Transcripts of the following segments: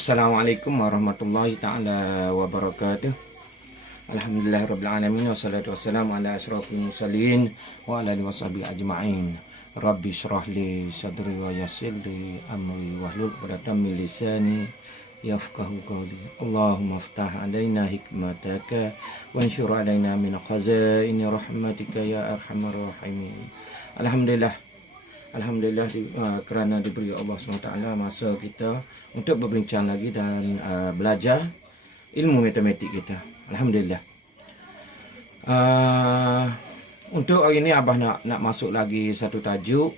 Assalamualaikum warahmatullahi ta'ala wabarakatuh. Alhamdulillahirrabbilalamin. Wassalatu wassalamu ala asyrafil mursalin wa ala alihi washabihi ajma'in. Rabbi syrah li sadri wa yassir li amri wahlul 'uqdatam min lisani yafqahu qawli. Allahumma aftah alaina hikmataka wa anshur alaina min khazaini rahmatika ya arhamar rahimin. Alhamdulillah kerana diberi Allah SWT masa kita untuk berbincang lagi dan belajar ilmu matematik kita. Alhamdulillah. Untuk hari ini Abah nak masuk lagi satu tajuk,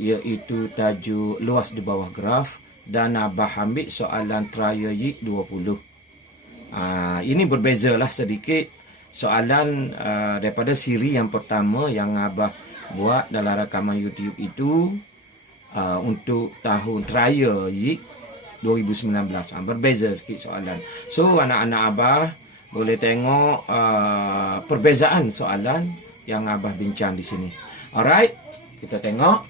iaitu tajuk luas di bawah graf, dan Abah ambil soalan trial YIK 20. Ini berbezalah sedikit soalan daripada siri yang pertama yang Abah buat dalam rakaman YouTube itu untuk tahun trial YIK 2019. Berbeza sikit soalan. So anak-anak Abah boleh tengok perbezaan soalan yang Abah bincang di sini. Alright, kita tengok.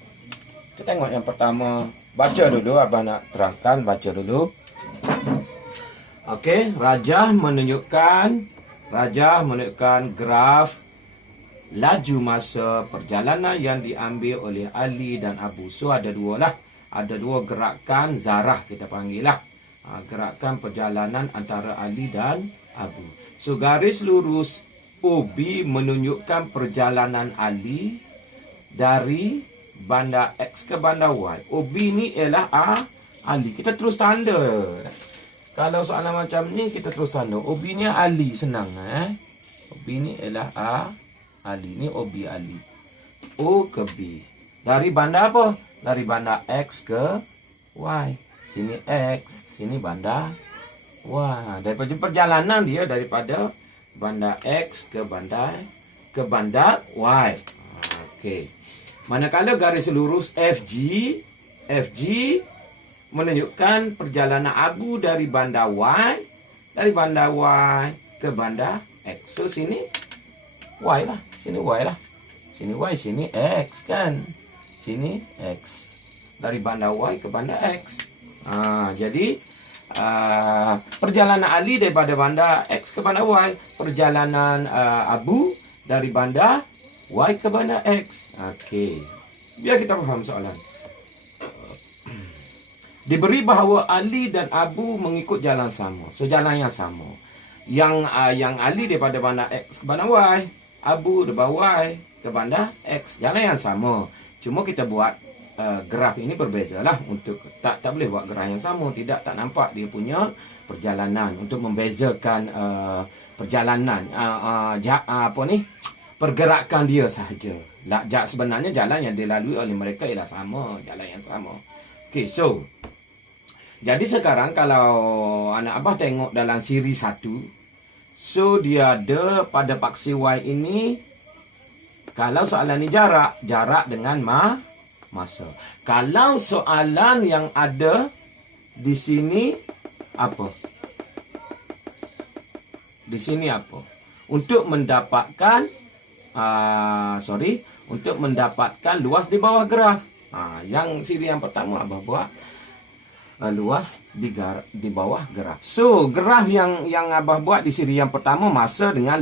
Kita tengok yang pertama. Baca dulu, Abah nak terangkan. Baca dulu. Okey, rajah menunjukkan graf laju masa perjalanan yang diambil oleh Ali dan Abu. So ada dua lah. Ada dua gerakan zarah kita panggil lah. Gerakan perjalanan antara Ali dan Abu. So garis lurus OB menunjukkan perjalanan Ali dari bandar X ke bandar Y. OB ni ialah Ali. Kita terus tanda. Kalau soalan macam ni kita terus tanda. OB ni Ali, senang. OB ni ialah Ali. Ni OB Ali. O ke B. Dari bandar apa? Dari bandar X ke Y. Sini X, sini bandar Y. Daripada perjalanan dia daripada bandar X ke bandar Y. Okey. Manakala garis lurus FG menunjukkan perjalanan Abu dari bandar Y ke bandar X. So sini Y lah. Sini Y lah. Sini Y, sini X kan. Sini X. Dari bandar Y ke bandar X. Jadi perjalanan Ali daripada bandar X ke bandar Y. Perjalanan Abu dari bandar Y ke bandar X. Okey. Biar kita faham soalan. Diberi bahawa Ali dan Abu mengikut jalan sama. So jalan yang sama. Yang Ali daripada bandar X ke bandar Y, Abu daripada Y ke bandar X. Jalan yang sama. Cuma kita buat graf ini berbeza lah. Untuk tak boleh buat graf yang sama. Tak nampak dia punya perjalanan. Untuk membezakan perjalanan pergerakan dia sahaja. Sebenarnya jalan yang dilalui oleh mereka ialah sama. Jalan yang sama. Okay, so jadi sekarang kalau anak Abah tengok dalam siri 1, so dia ada pada paksi Y ini. Kalau soalan ni jarak dengan masa. Kalau soalan yang ada di sini apa? Di sini apa? Untuk mendapatkan luas di bawah graf. Yang siri yang pertama Abah buat luas di bawah graf. So graf yang Abah buat di siri yang pertama masa dengan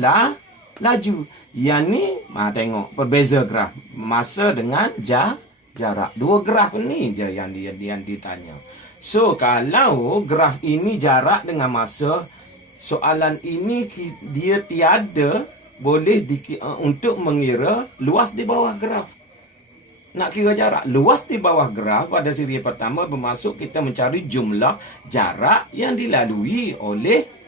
laju. Yang ni tengok perbeza graf masa dengan jarak. Dua graf ni je yang ditanya. So kalau graf ini jarak dengan masa, soalan ini dia tiada boleh untuk mengira luas di bawah graf. Nak kira jarak luas di bawah graf pada siri pertama bermaksud kita mencari jumlah jarak yang dilalui oleh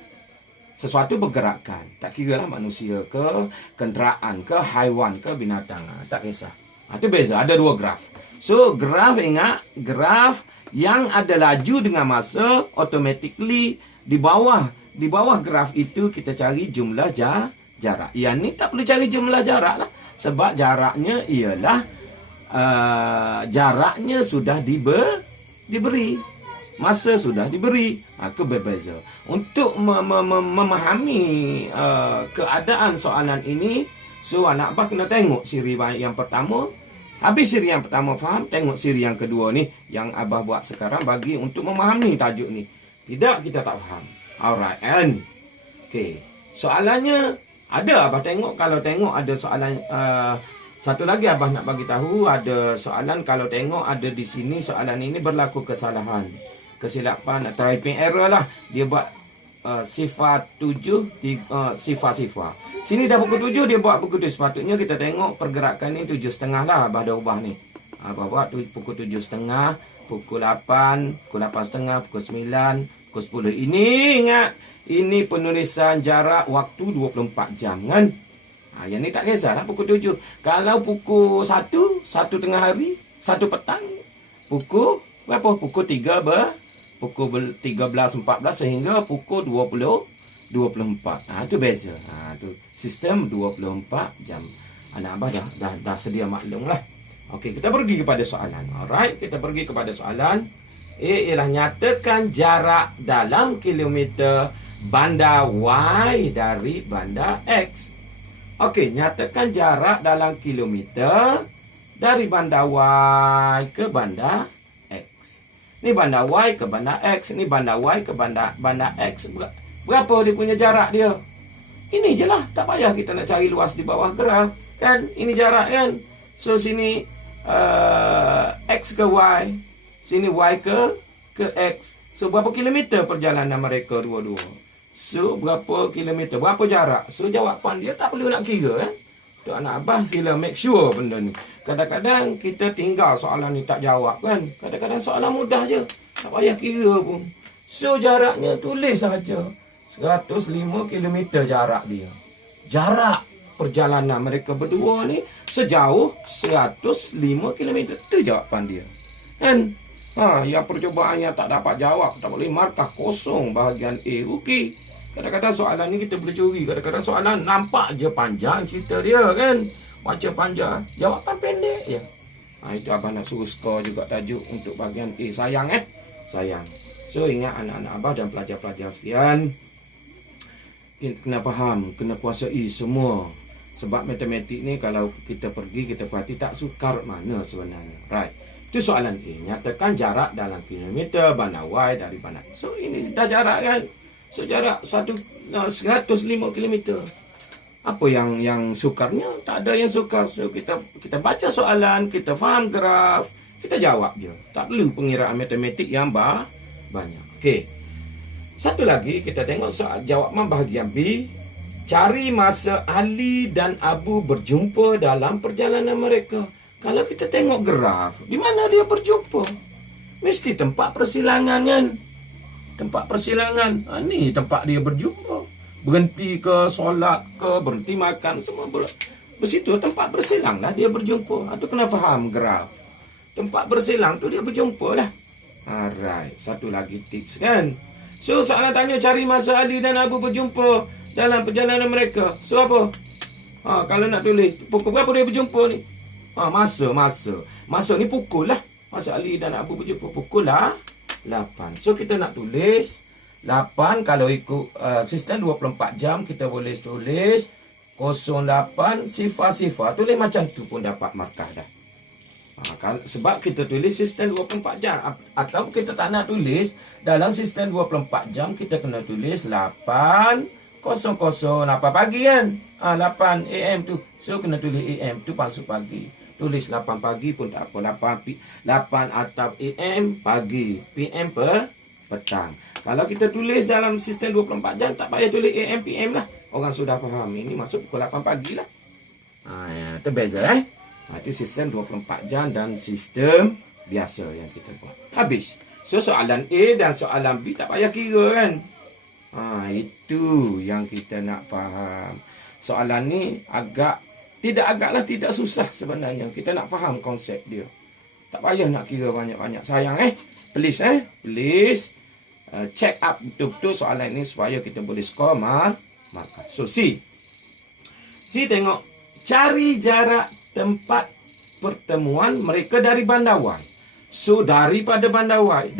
sesuatu bergerakan. Tak kira lah manusia ke, kenderaan ke, haiwan ke, binatang. Tak kisah. Itu beza. Ada dua graf. So, graf, ingat. Graf yang ada laju dengan masa, automatically di bawah graf itu kita cari jumlah jarak. Yang ni tak perlu cari jumlah jarak lah. Sebab jaraknya ialah jaraknya sudah diberi. Masa sudah diberi. Berbeza. Untuk memahami keadaan soalan ini, so anak Abah kena tengok siri yang pertama. Habis siri yang pertama faham, tengok siri yang kedua ni yang Abah buat sekarang bagi untuk memahami tajuk ni. Tidak, kita tak faham. Alright, and okey. Soalannya ada, abah tengok, kalau tengok ada soalan satu lagi abah nak bagi tahu, ada soalan kalau tengok ada di sini soalan ini berlaku kesalahan, kesilapan, typing error lah. Dia buat sifar 7 sifar. Sini dah pukul 7, dia buat pukul 7. Sepatutnya kita tengok pergerakan ni 7.30 lah abah dah ubah ni. Abah buat pukul 7.30, pukul 8, pukul 8.30, pukul 9, pukul 10. Ini ingat, ini penulisan jarak waktu 24 jam kan. Yang ni tak kisah lah pukul 7. Kalau pukul 1 tengah hari, 1 petang, pukul berapa? Pukul 13.14 sehingga pukul 20.24. Itu beza. Tu sistem 24 jam. Anak abah dah sedia maklum lah. Okey, kita pergi kepada soalan. Alright, kita pergi kepada soalan. Ialah nyatakan jarak dalam kilometer bandar Y dari bandar X. Okey, nyatakan jarak dalam kilometer dari bandar Y ke bandar X. Ni bandar Y ke bandar X, ni bandar Y ke bandar X. Berapa dia punya jarak dia? Ini je lah, tak payah kita nak cari luas di bawah graf. Kan, ini jarak kan. So sini X ke Y, sini Y ke X. So berapa kilometer perjalanan mereka dua-dua? So berapa kilometer, berapa jarak? So jawapan dia tak perlu nak kira kan. Tu anak abah sila make sure benda ni. Kadang-kadang kita tinggal soalan ni tak jawab kan. Kadang-kadang soalan mudah je, tak payah kira pun. So jaraknya tulis saja 105 km jarak dia. Jarak perjalanan mereka berdua ni sejauh 105 km. Itu jawapan dia. Kan? Yang percubaan yang tak dapat jawab, tak boleh markah kosong bahagian A. Okey. Kadang-kadang soalan ni kita boleh curi. Kadang-kadang soalan nampak je panjang cerita dia kan. Macam panjang, jawapan pendek je. Itu abah nak suruh skor juga tajuk untuk bahagian A. Sayang sayang. So ingat anak-anak abah dan pelajar-pelajar sekian, kena faham, kena kuasai semua. Sebab matematik ni kalau kita pergi, kita perhati tak sukar mana sebenarnya. Right. Itu soalan A. Nyatakan jarak dalam kilometer bandar Y dari bandar. So ini dah jarak kan. So jarak 105 km. Apa yang sukarnya? Tak ada yang sukar. So kita baca soalan, kita faham graf, kita jawab je. Tak perlu pengiraan matematik yang banyak. Okey. Satu lagi kita tengok soal jawapan bahagian B. Cari masa Ali dan Abu berjumpa dalam perjalanan mereka. Kalau kita tengok graf, di mana dia berjumpa? Mesti tempat persilangan kan? Tempat persilangan. Ni tempat dia berjumpa. Berhenti ke, solat ke, berhenti makan, semua bersitu tempat bersilang lah dia berjumpa. Itu kena faham graf. Tempat bersilang tu dia berjumpa lah. Alright, satu lagi tips kan. So soalan tanya cari masa Ali dan Abu berjumpa dalam perjalanan mereka. So apa? Kalau nak tulis pukul berapa dia berjumpa ni? Masa ni pukul lah. Masa Ali dan Abu berjumpa pukul lah 8. So kita nak tulis 8 kalau ikut sistem 24 jam, kita boleh tulis 08 sifar. Tulis macam tu pun dapat markah dah. Sebab kita tulis sistem 24 jam. Atau kita tak nak tulis dalam sistem 24 jam, kita kena tulis 8:00 8 pagi kan. 8 AM tu. So kena tulis AM tu masuk pagi. Tulis 8 pagi pun tak apa. 8 atau AM pagi. PM petang. Kalau kita tulis dalam sistem 24 jam, tak payah tulis AM PM lah. Orang sudah faham. Ini masuk pukul 8 pagi lah. Itu beza itu sistem 24 jam dan sistem biasa yang kita buat. Habis. So soalan A dan soalan B tak payah kira kan. Itu yang kita nak faham. Soalan ni tidak susah sebenarnya. Kita nak faham konsep dia. Tak payah nak kira banyak-banyak. Sayang please check up betul-betul soalan ini supaya kita boleh skor markah. So C tengok cari jarak tempat pertemuan mereka dari bandar Y. So daripada bandar Y.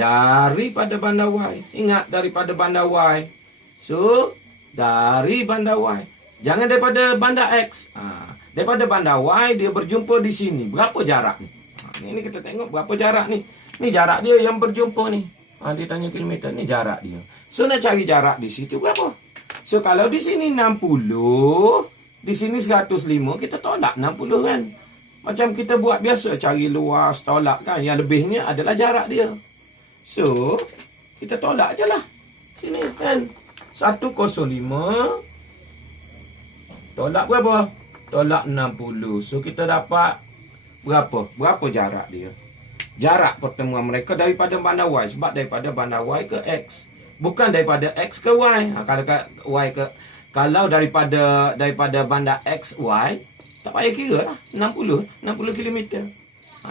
Ingat daripada bandar Y. So dari bandar Y. Jangan daripada bandar X. Daripada bandar Y dia berjumpa di sini. Berapa jarak ni? Ini kita tengok berapa jarak ni. Ni jarak dia yang berjumpa ni. Dia tanya kilometer ni jarak dia. So nak cari jarak di situ berapa? So kalau di sini 60, di sini 105, kita tolak 60 kan. Macam kita buat biasa, cari luas, tolak kan. Yang lebihnya adalah jarak dia. So, kita tolak je lah. Sini kan. 105. Tolak berapa? Tolak 60. So, kita dapat berapa? Berapa jarak dia? Jarak pertemuan mereka daripada bandar Y. Sebab daripada bandar Y ke X. Bukan daripada X ke Y. Kalau daripada bandar X, Y, tak payah kira lah. 60 km.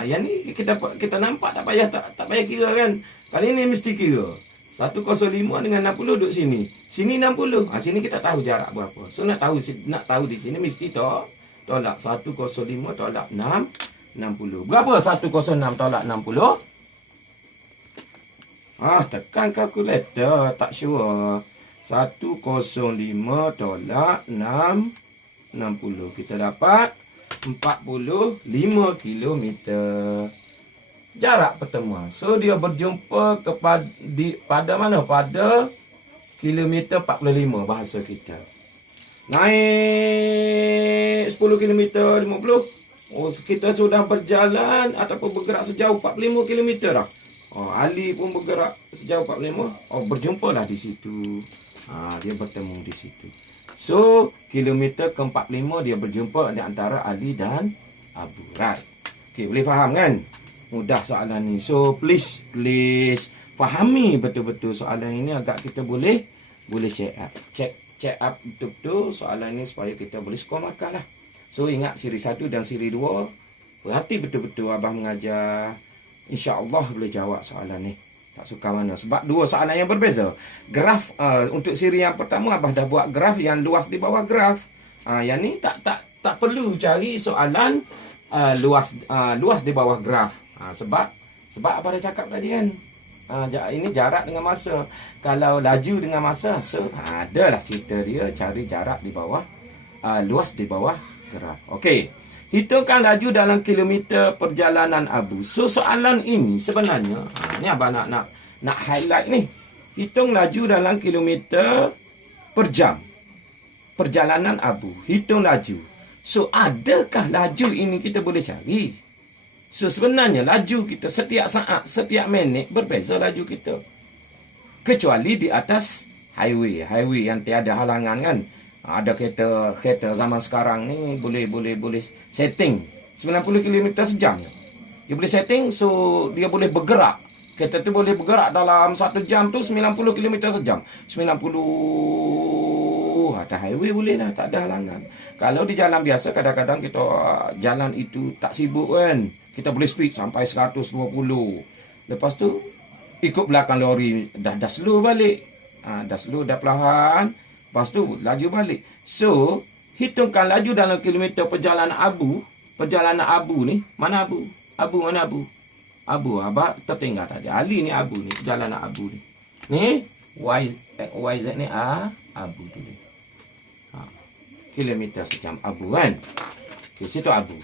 Yang ni kita nampak tak payah kira kan. Kali ni mesti kira. 105 dengan 60 duduk sini. Sini 60. Sini kita tahu jarak berapa. So nak tahu di sini mesti tolak 105 tolak 60. Berapa 106 tolak 60? Tekan kalkulator, tak sure. 105 tolak 60. Kita dapat 45 km. Jarak pertemuan. So dia berjumpa pada mana? Pada kilometer 45 bahasa kita. Naik 10 km 50. Kita sudah berjalan ataupun bergerak sejauh 45 km dah. Ali pun bergerak sejauh 45. Berjumpalah di situ. Dia bertemu di situ. So, kilometer ke-45 dia berjumpa di antara Ali dan Abu. Right. Okay, boleh faham kan? Mudah soalan ni. So, please fahami betul-betul soalan ini agar kita boleh check up. Check up betul-betul soalan ini supaya kita boleh skor markah lah. So, ingat siri 1 dan siri 2. Perhati betul-betul abang mengajar. InsyaAllah boleh jawab soalan ni. Tak suka mana. Sebab dua soalan yang berbeza. Graf untuk siri yang pertama abah dah buat graf yang luas di bawah graf. Yang ni tak perlu cari soalan luas di bawah graf. Sebab abah dah cakap tadi kan. Ini jarak dengan masa. Kalau laju dengan masa, so adalah cerita dia cari jarak di bawah luas di bawah graf. Okey. Hitungkan laju dalam kilometer perjalanan Abu. So soalan ini sebenarnya ni abang nak highlight ni. Hitung laju dalam kilometer per jam. Perjalanan Abu. Hitung laju. So adakah laju ini kita boleh cari? So sebenarnya laju kita setiap saat, setiap minit berbeza laju kita. Kecuali di atas highway yang tiada halangan kan. Ada kereta zaman sekarang ni boleh setting 90 km sejam. Dia boleh setting, so dia boleh bergerak. Kereta tu boleh bergerak dalam 1 jam tu 90 km sejam. 90 atas highway boleh lah, tak ada halangan. Kalau di jalan biasa kadang-kadang kita jalan itu tak sibuk kan. Kita boleh speed sampai 120. Lepas tu ikut belakang lori dah slow balik. Dah slow, dah perlahan. Lepas tu laju balik. So, hitungkan laju dalam kilometer perjalanan Abu. Perjalanan Abu ni. Mana Abu? Mana Abu? Abah tertinggal tadi. Ali ni Abu ni. Perjalanan Abu ni. Ni, YZ ni Abu dulu. Kilometer sejam Abu kan. Okay, situ Abu.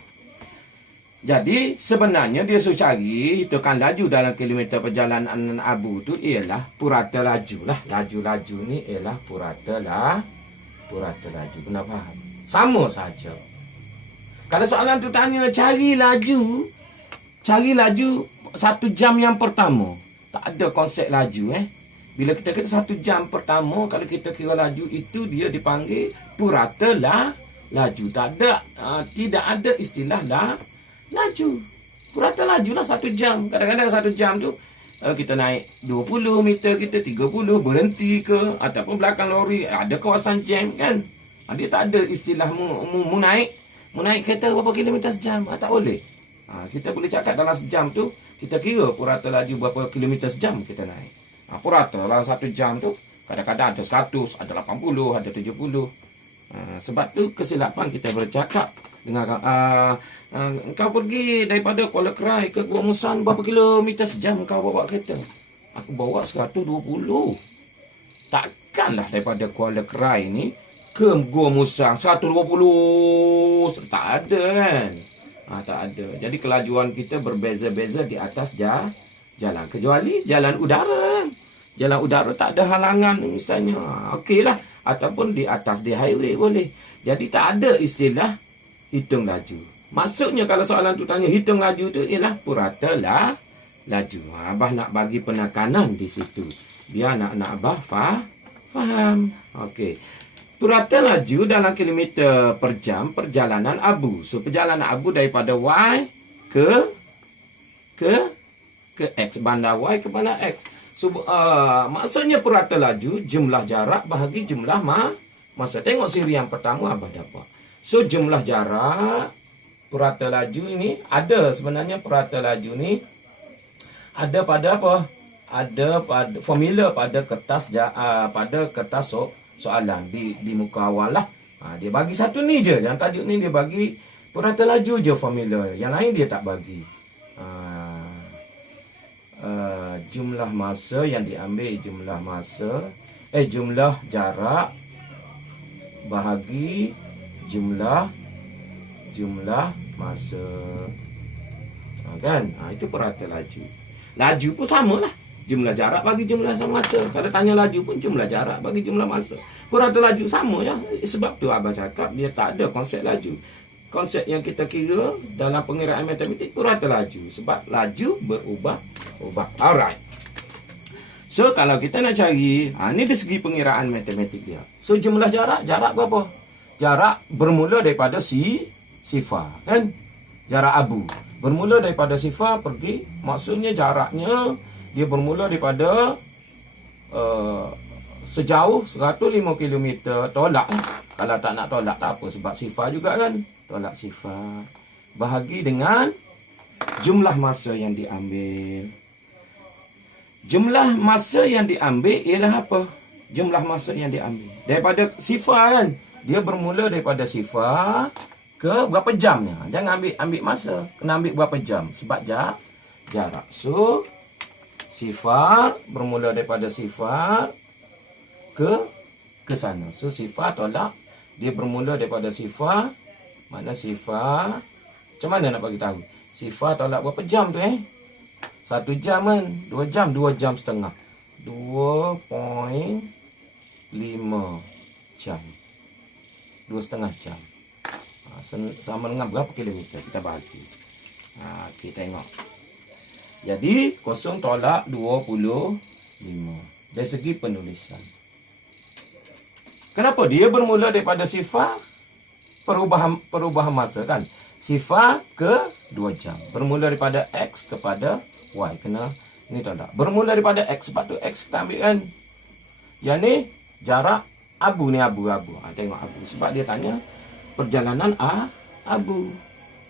Jadi, sebenarnya dia suruh cari, hitungkan laju dalam kilometer perjalanan Abu tu ialah purata laju lah. Laju-laju ni ialah purata laju. Kena faham? Sama saja. Kalau soalan tu tanya, cari laju 1 jam yang pertama. Tak ada konsep laju Bila kita kata 1 jam pertama, kalau kita kira laju itu dia dipanggil purata laju. Tidak ada istilah laju. Purata laju lah 1 jam. Kadang-kadang 1 jam tu kita naik 20 meter, kita 30, berhenti ke ataupun belakang lori ada kawasan jam kan. Dia tak ada istilah mu naik kereta berapa kilometer sejam. Tak boleh. Kita boleh cakap dalam sejam tu kita kira purata laju berapa kilometer sejam kita naik. Purata dalam 1 jam tu kadang-kadang ada 100, ada 80, ada 70. Sebab tu kesilapan kita bercakap dengan kau pergi daripada Kuala Krai ke Gua Musang berapa kilometer sejam kau bawa kereta? Aku bawa 120. Takkanlah daripada Kuala Krai ni ke Gua Musang 120. Tak ada kan? Tak ada. Jadi kelajuan kita berbeza-beza di atas jalan. Kecuali jalan udara. Jalan udara tak ada halangan misalnya. Okeylah. Ataupun di atas di highway boleh. Jadi tak ada istilah hitung laju. Maksudnya kalau soalan tu tanya hitung laju tu ialah purata lah laju. Abah nak bagi penekanan di situ. Biar nak Abah faham. Okey. Purata laju dalam kilometer per jam perjalanan abu. So perjalanan abu daripada Y ke X. Bandar Y ke bandar X. So maksudnya purata laju jumlah jarak bahagi jumlah masa. Tengok siri yang pertama Abah dapat. So jumlah jarak purata laju ini ada sebenarnya purata laju ni ada pada apa? Ada pada formula pada kertas soalan di muka awal lah. Dia bagi satu ni je. Yang tajuk ni dia bagi purata laju je formula. Yang lain dia tak bagi. Jumlah masa yang diambil jumlah jarak bahagi jumlah masa. Kan? Itu purata laju. Laju pun samalah. Jumlah jarak bagi jumlah masa. Kalau tanya laju pun jumlah jarak bagi jumlah masa. Purata laju sama ya. Sebab tu Abah cakap dia tak ada konsep laju. Konsep yang kita kira dalam pengiraan matematik purata laju. Sebab laju berubah. Alright. So kalau kita nak cari, ni dari segi pengiraan matematik dia. So jumlah jarak berapa? Jarak bermula daripada sifar, kan? Jarak abu. Bermula daripada sifar pergi, maksudnya jaraknya dia bermula daripada sejauh 105 km tolak. Kalau tak nak tolak tak apa sebab sifar juga kan. Tolak sifar bahagi dengan jumlah masa yang diambil. Jumlah masa yang diambil ialah apa? Jumlah masa yang diambil daripada sifar kan. Dia bermula daripada sifar ke berapa jamnya. Jangan ambil masa. Kena ambil berapa jam. Sebab jarak. So, sifar bermula daripada sifar ke sana. So, sifar tolak. Dia bermula daripada sifar. Mana sifar? Macam mana nak bagi tahu? Sifar tolak berapa jam tu 1 jam kan? 2 jam? 2 jam setengah. 2.5 jam. 2,5 jam. Sama dengan berapa kilometer kita bagi. Kita tengok. Jadi, 0 tolak 25. Dari segi penulisan. Kenapa? Dia bermula daripada sifar perubahan masa kan. Sifar ke 2 jam. Bermula daripada X kepada Y. Kena ni tolak. Bermula daripada X. Sebab tu X kita ambil kan. Yang ni jarak abu ni abu. Tengok abu. Sebab dia tanya perjalanan abu.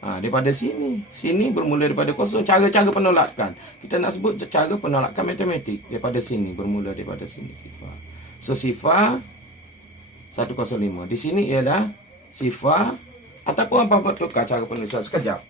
Daripada sini. Sini bermula daripada 0. Cara-cara penolakan. Kita nak sebut cara penolakan matematik. Daripada sini. Bermula daripada sini. Sifar. So sifar 105. Di sini ialah sifar. Ataupun apa tukar cara penulisan sekejap.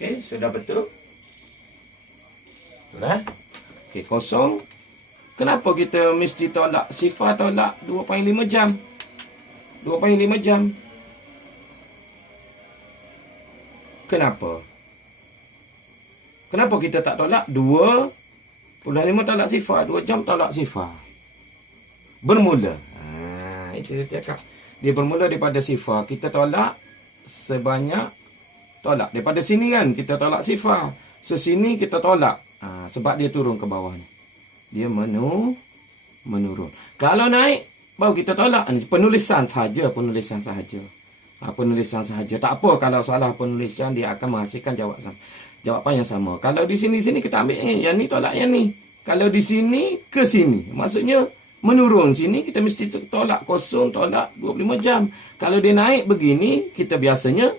Okey, sudah betul? Betul Okey, 0. Kenapa kita mesti tolak sifar tolak 2.5 jam? 2.5 jam. Kenapa? Kenapa kita tak tolak 2.5 tolak sifar, 2 jam tolak sifar? Bermula. Itu saya cakap. Dia bermula daripada sifar. Kita tolak sebanyak tolak. Daripada sini kan kita tolak sifar. So sini kita tolak. Sebab dia turun ke bawah ni. Dia menurun. Kalau naik baru kita tolak. Penulisan sahaja. Penulisan sahaja. Tak apa kalau salah penulisan dia akan menghasilkan jawapan yang sama. Kalau di sini kita ambil yang ni tolak yang ni. Kalau di sini ke sini. Maksudnya menurun sini kita mesti tolak 0 tolak 25 jam. Kalau dia naik begini kita biasanya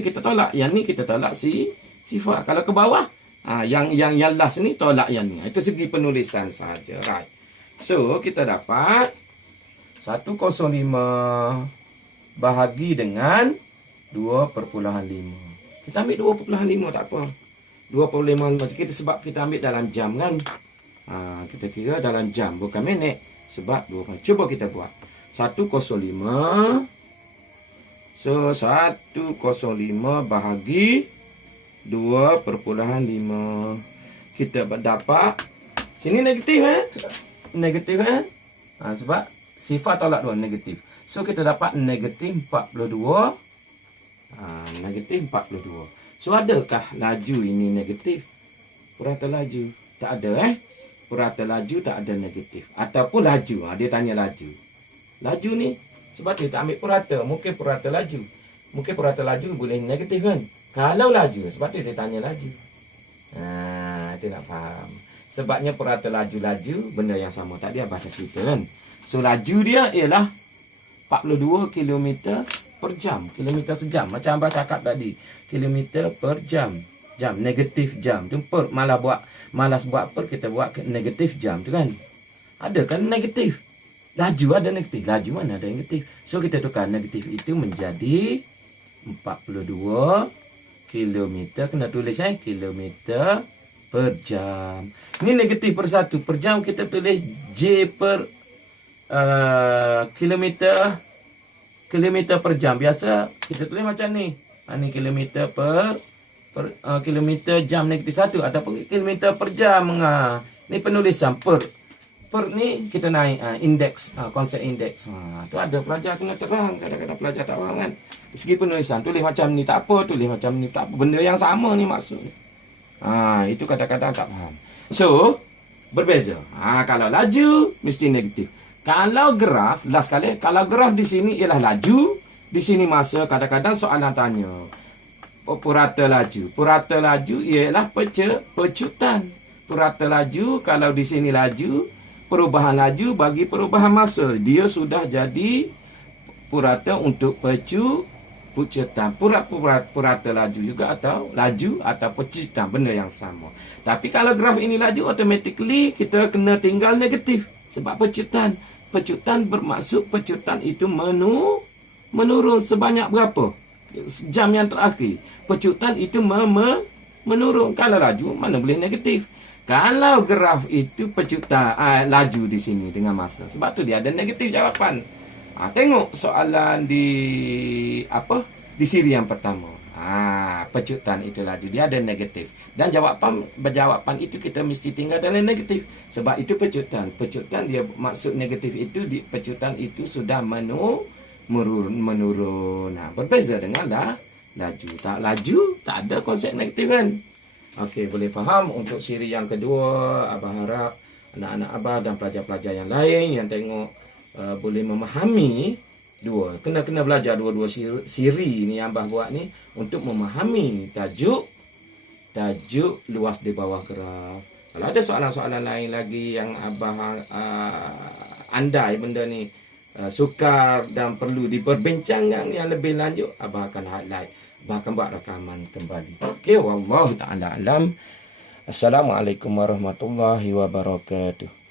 kita tolak yang ni kita tolak sifar. Kalau ke bawah yang last ni tolak yang ni. Itu segi penulisan sahaja. Right. So kita dapat 105 bahagi dengan 2.5. Kita ambil 2.5 tak apa. 25 kita sebab kita ambil dalam jam kan. Kita kira dalam jam bukan minit. Sebab 2. Cuba kita buat. 105. So 105 bahagi 2,5. Kita dapat sini negatif negatif sebab sifar tolak 2 negatif. So kita dapat negatif 42. Negatif 42. So adakah laju ini negatif? Purata laju tak ada purata laju tak ada negatif. Ataupun laju, dia tanya laju. Laju ni sebab dia tak ambil purata, mungkin purata laju. Mungkin purata laju boleh negatif kan? Kalau laju, sebab dia tanya laju. Dia nak faham. Sebabnya purata laju-laju benda yang sama. Tadi abah cerita kan. So laju dia ialah 42 km per jam. Kilometer sejam. Macam abah cakap tadi. Kilometer per jam. Jam. Negatif jam. Tu per. Malas buat per. Kita buat negatif jam tu kan. Ada kan negatif. Laju ada negatif. Laju mana ada negatif. So kita tukar negatif itu menjadi 42 kilometer. Kena tulis kilometer per jam. Ini negatif per 1. Per jam kita tulis J per kilometer per jam. Biasa kita tulis macam ni. Ini kilometer per kilometer jam negatif 1 ataupun kilometer per jam. Ini penulisan per ni kita naik indeks, konsep indeks. Tu ada pelajar kena terang. Kadang-kadang pelajar tak faham kan. Dari segi penulisan tulis macam ni tak apa, tulis macam ni tak apa. Benda yang sama ni maksudnya. Itu kadang-kadang tak faham. So berbeza. Kalau laju mesti negatif. Kalau graf, last kali, kalau graf di sini ialah laju, di sini masa, kadang-kadang soalan tanya purata laju. Purata laju ialah pecutan. Purata laju, kalau di sini laju, perubahan laju bagi perubahan masa. Dia sudah jadi purata untuk pecutan. Purata laju juga atau laju atau pecutan. Benda yang sama. Tapi kalau graf ini laju, automatically kita kena tinggal negatif. Sebab pecutan. Pecutan bermaksud pecutan itu menurun sebanyak berapa? Jam yang terakhir. Pecutan itu menurun. Kalau laju, mana boleh negatif. Kalau graf itu pecutan laju di sini dengan masa. Sebab tu dia ada negatif jawapan. Tengok soalan di siri yang pertama. Pecutan itu laju. Dia ada negatif. Dan jawapan itu kita mesti tinggal dalam negatif. Sebab itu pecutan. Pecutan dia maksud negatif itu, pecutan itu sudah menurun. Berbeza dengan laju. Tak laju, tak ada konsep negatif kan. Okey, boleh faham. Untuk siri yang kedua, abah harap anak-anak abah dan pelajar-pelajar yang lain yang tengok boleh memahami kena belajar dua-dua siri ni yang abah buat ni untuk memahami tajuk luas di bawah graf. Kalau ada soalan-soalan lain lagi yang abah andai benda ni sukar dan perlu diperbincangkan yang lebih lanjut, abah akan highlight, abah akan buat rakaman kembali. Okey, wallahu ta'ala alam. Assalamualaikum warahmatullahi wabarakatuh.